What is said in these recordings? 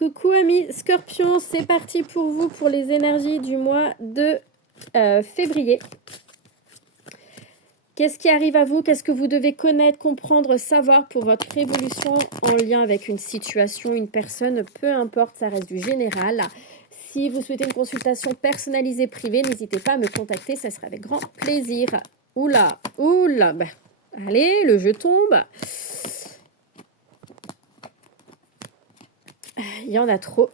Coucou amis Scorpion, c'est parti pour vous pour les énergies du mois de février. Qu'est-ce qui arrive à vous? Qu'est-ce que vous devez connaître, comprendre, savoir pour votre évolution en lien avec une situation, une personne, peu importe, ça reste du général. Si vous souhaitez une consultation personnalisée privée, n'hésitez pas à me contacter, ça sera avec grand plaisir. Oula, oula, bah, allez, le jeu tombe. Il y en a trop.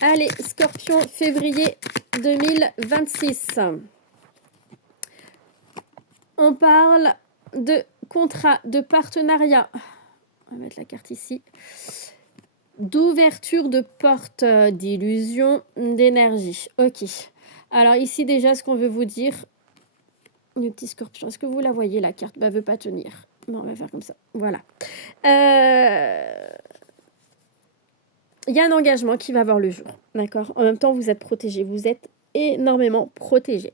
Allez, Scorpion, février 2026. On parle de contrat, de partenariat. On va mettre la carte ici. D'ouverture de porte, d'illusion, d'énergie. Ok. Alors ici déjà, ce qu'on veut vous dire, le petit Scorpion, est-ce que vous la voyez la carte? Bah, veut pas tenir. Non, on va faire comme ça. Voilà. Il y a un engagement qui va voir le jour, d'accord? En même temps, vous êtes protégé, vous êtes énormément protégé.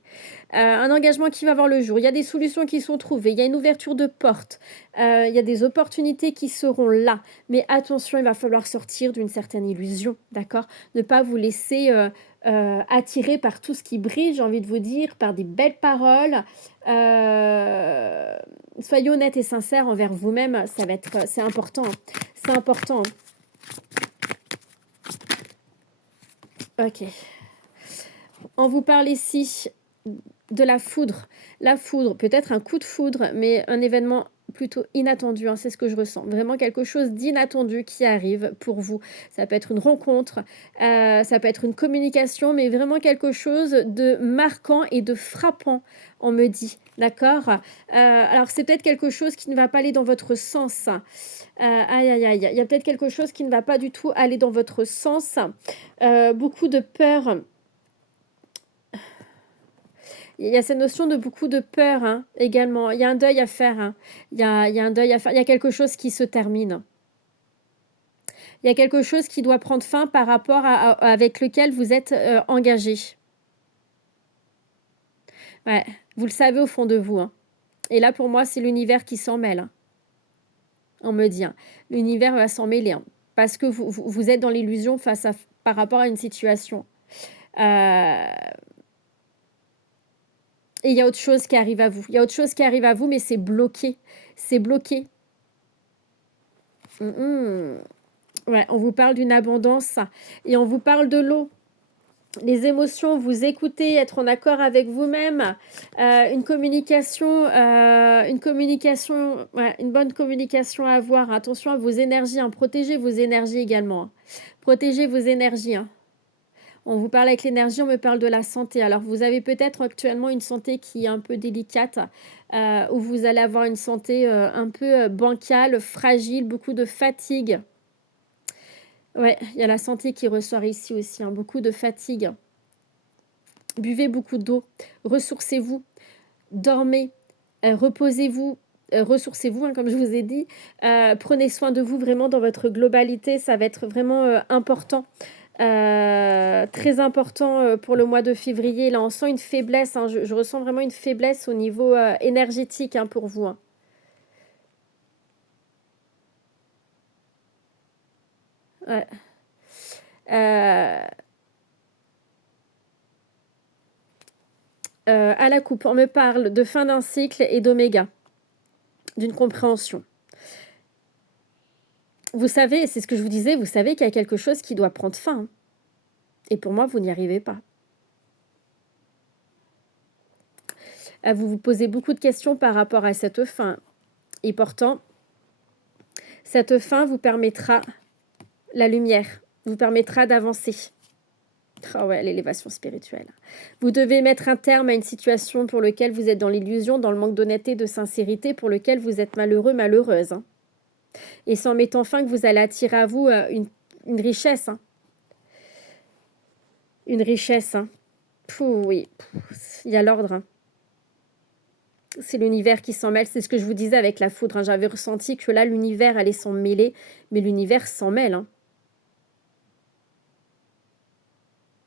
Un engagement qui va voir le jour. Il y a des solutions qui sont trouvées, il y a une ouverture de porte, il y a des opportunités qui seront là. Mais attention, il va falloir sortir d'une certaine illusion, d'accord? Ne pas vous laisser attirer par tout ce qui brille, j'ai envie de vous dire, par des belles paroles. Soyez honnête et sincère envers vous-même, c'est important. C'est important. Ok. On vous parle ici de la foudre. La foudre, peut-être un coup de foudre, mais un événement plutôt inattendu, hein, c'est ce que je ressens. Vraiment quelque chose d'inattendu qui arrive pour vous. Ça peut être une rencontre, ça peut être une communication, mais vraiment quelque chose de marquant et de frappant, on me dit. D'accord. Alors, c'est peut-être quelque chose qui ne va pas aller dans votre sens. Aïe, aïe, aïe. Il y a peut-être quelque chose qui ne va pas du tout aller dans votre sens. Beaucoup de peur. Il y a cette notion de beaucoup de peur, hein, également. Il y a un deuil à faire. Hein. Il y a un deuil à faire. Il y a quelque chose qui se termine. Il y a quelque chose qui doit prendre fin par rapport avec lequel vous êtes engagé. Ouais, vous le savez au fond de vous. Hein. Et là, pour moi, c'est l'univers qui s'en mêle. Hein. On me dit. Hein. L'univers va s'en mêler. Hein, parce que vous êtes dans l'illusion par rapport à une situation. Et il y a autre chose qui arrive à vous. Il y a autre chose qui arrive à vous, mais c'est bloqué. C'est bloqué. Ouais, on vous parle d'une abondance et on vous parle de l'eau. Les émotions, vous écoutez, être en accord avec vous-même, une communication, ouais, une bonne communication à avoir. Attention à vos énergies, hein. Protégez vos énergies également. Hein. Protégez vos énergies. Hein. On vous parle avec l'énergie, on me parle de la santé. Alors, vous avez peut-être actuellement une santé qui est un peu délicate, où vous allez avoir une santé un peu bancale, fragile, beaucoup de fatigue. Ouais, il y a la santé qui ressort ici aussi, hein, beaucoup de fatigue. Buvez beaucoup d'eau, ressourcez-vous, dormez, reposez-vous, ressourcez-vous, hein, comme je vous ai dit. Prenez soin de vous vraiment dans votre globalité, ça va être vraiment important. Très important pour le mois de février. Là, on sent une faiblesse. Hein, je ressens vraiment une faiblesse au niveau énergétique hein, pour vous. Hein. Ouais. À la coupe, on me parle de fin d'un cycle et d'oméga, d'une compréhension. Vous savez, c'est ce que je vous disais, vous savez qu'il y a quelque chose qui doit prendre fin. Hein. Et pour moi, vous n'y arrivez pas. Vous vous posez beaucoup de questions par rapport à cette fin. Et pourtant, cette fin vous permettra la lumière, vous permettra d'avancer. Oh ouais, l'élévation spirituelle. Vous devez mettre un terme à une situation pour laquelle vous êtes dans l'illusion, dans le manque d'honnêteté, de sincérité, pour lequel vous êtes malheureux, malheureuse. Hein. Et c'est en mettant fin que vous allez attirer à vous une richesse. Hein. Une richesse. Hein. Oui, il y a l'ordre. Hein. C'est l'univers qui s'en mêle. C'est ce que je vous disais avec la foudre. Hein. J'avais ressenti que là, l'univers allait s'en mêler, mais l'univers s'en mêle. Hein.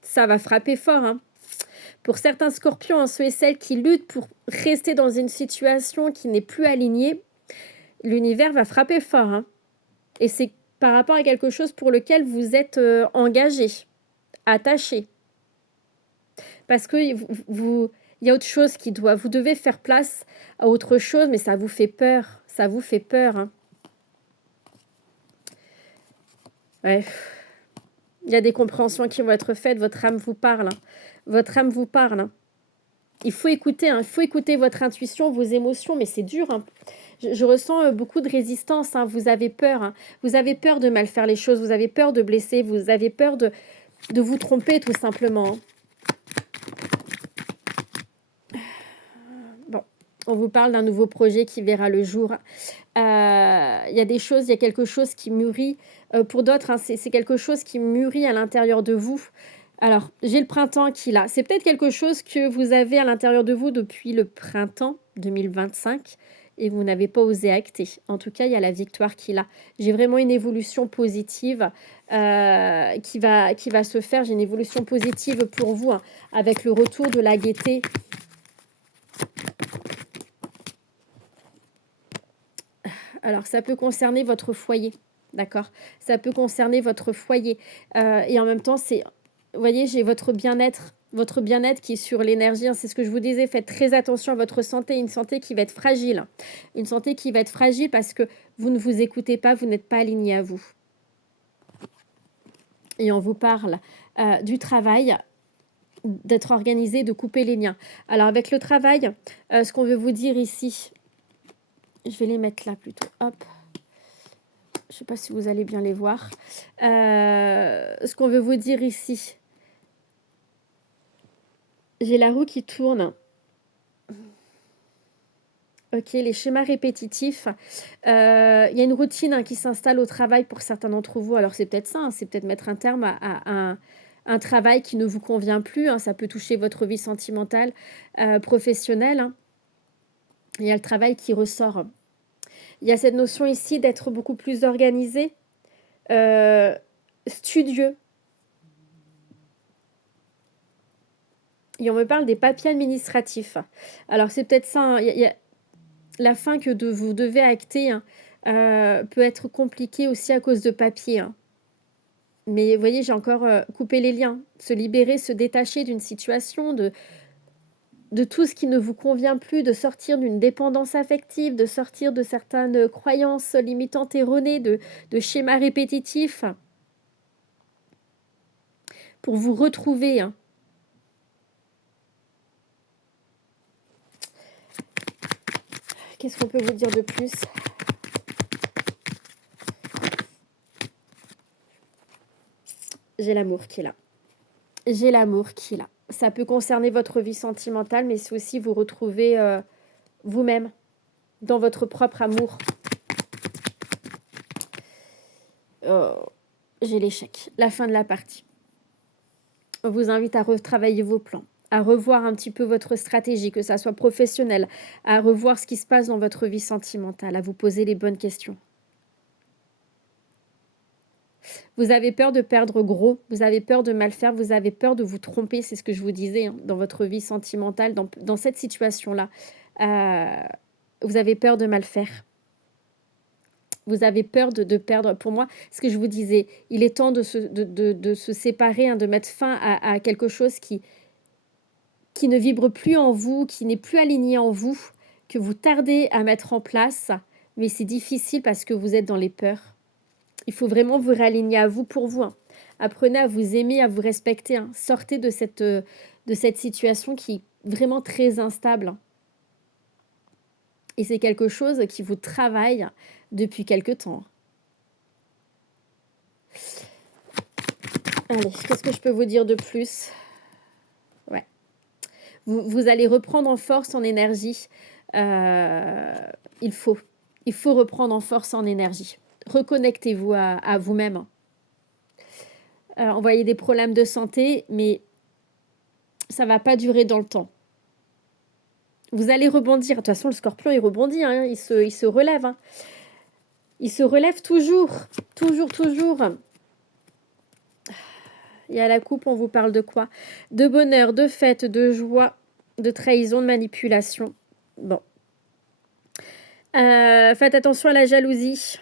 Ça va frapper fort. Hein. Pour certains scorpions, hein, ceux et celles qui luttent pour rester dans une situation qui n'est plus alignée, l'univers va frapper fort. Hein. Et c'est par rapport à quelque chose pour lequel vous êtes engagé, attaché. Parce que il y a autre chose vous devez faire place à autre chose, mais ça vous fait peur. Ça vous fait peur, hein. Ouais. Il y a des compréhensions qui vont être faites. Votre âme vous parle, hein. Votre âme vous parle, hein. Il faut écouter, hein. Il faut écouter votre intuition, vos émotions, mais c'est dur, hein. Je ressens beaucoup de résistance, hein. Vous avez peur, hein. Vous avez peur de mal faire les choses. Vous avez peur de blesser. Vous avez peur de vous tromper, tout simplement, hein. Bon, on vous parle d'un nouveau projet qui verra le jour. Il y a des choses, il y a quelque chose qui mûrit. Pour d'autres, hein, c'est quelque chose qui mûrit à l'intérieur de vous. Alors, j'ai le printemps qui est là. C'est peut-être quelque chose que vous avez à l'intérieur de vous depuis le printemps 2025 et vous n'avez pas osé acter. En tout cas, il y a la victoire qui est là. J'ai vraiment une évolution positive qui va se faire. J'ai une évolution positive pour vous, hein, avec le retour de la gaieté. Alors, ça peut concerner votre foyer, d'accord? Ça peut concerner votre foyer. Et en même temps, vous voyez, j'ai votre bien-être qui est sur l'énergie, hein. C'est ce que je vous disais, faites très attention à votre santé, une santé qui va être fragile. Une santé qui va être fragile parce que vous ne vous écoutez pas, vous n'êtes pas aligné à vous. Et on vous parle du travail, d'être organisé, de couper les liens. Alors, avec le travail, ce qu'on veut vous dire ici, je vais les mettre là plutôt, hop. Je ne sais pas si vous allez bien les voir. Ce qu'on veut vous dire ici, j'ai la roue qui tourne. Ok, les schémas répétitifs. Il y a une routine, hein, qui s'installe au travail pour certains d'entre vous. Alors, c'est peut-être ça, hein, c'est peut-être mettre un terme à un travail qui ne vous convient plus, hein. Ça peut toucher votre vie sentimentale, professionnelle, hein. Il y a le travail qui ressort. Il y a cette notion ici d'être beaucoup plus organisé, studieux. Et on me parle des papiers administratifs. Alors, c'est peut-être ça, hein, il y a la fin que vous devez acter, hein, peut être compliquée aussi à cause de papiers, hein. Mais vous voyez, j'ai encore coupé les liens, se libérer, se détacher d'une situation, de tout ce qui ne vous convient plus, de sortir d'une dépendance affective, de sortir de certaines croyances limitantes erronées, de schémas répétitifs, pour vous retrouver, hein. Qu'est-ce qu'on peut vous dire de plus? J'ai l'amour qui est là. J'ai l'amour qui est là. Ça peut concerner votre vie sentimentale, mais c'est aussi vous retrouver vous-même dans votre propre amour. J'ai l'échec, la fin de la partie. On vous invite à retravailler vos plans, à revoir un petit peu votre stratégie, que ça soit professionnel, à revoir ce qui se passe dans votre vie sentimentale, à vous poser les bonnes questions. Vous avez peur de perdre gros, vous avez peur de mal faire, vous avez peur de vous tromper, c'est ce que je vous disais, hein, dans votre vie sentimentale, dans cette situation-là. Vous avez peur de mal faire. Vous avez peur de perdre. Pour moi, ce que je vous disais, il est temps de se séparer, hein, de mettre fin à quelque chose qui ne vibre plus en vous, qui n'est plus aligné en vous, que vous tardez à mettre en place, mais c'est difficile parce que vous êtes dans les peurs. Il faut vraiment vous réaligner à vous pour vous, hein. Apprenez à vous aimer, à vous respecter, hein. Sortez de cette situation qui est vraiment très instable, hein. Et c'est quelque chose qui vous travaille depuis quelque temps. Allez, qu'est-ce que je peux vous dire de plus? Ouais. Vous allez reprendre en force, en énergie. Il faut reprendre en force, en énergie. Reconnectez-vous à vous-même. On voyait des problèmes de santé, mais ça va pas durer dans le temps. Vous allez rebondir. De toute façon, le scorpion, il rebondit, hein. Il se relève, hein. Il se relève toujours. Toujours, toujours. Il y a la coupe, on vous parle de quoi? De bonheur, de fête, de joie, de trahison, de manipulation. Bon. Faites attention à la jalousie.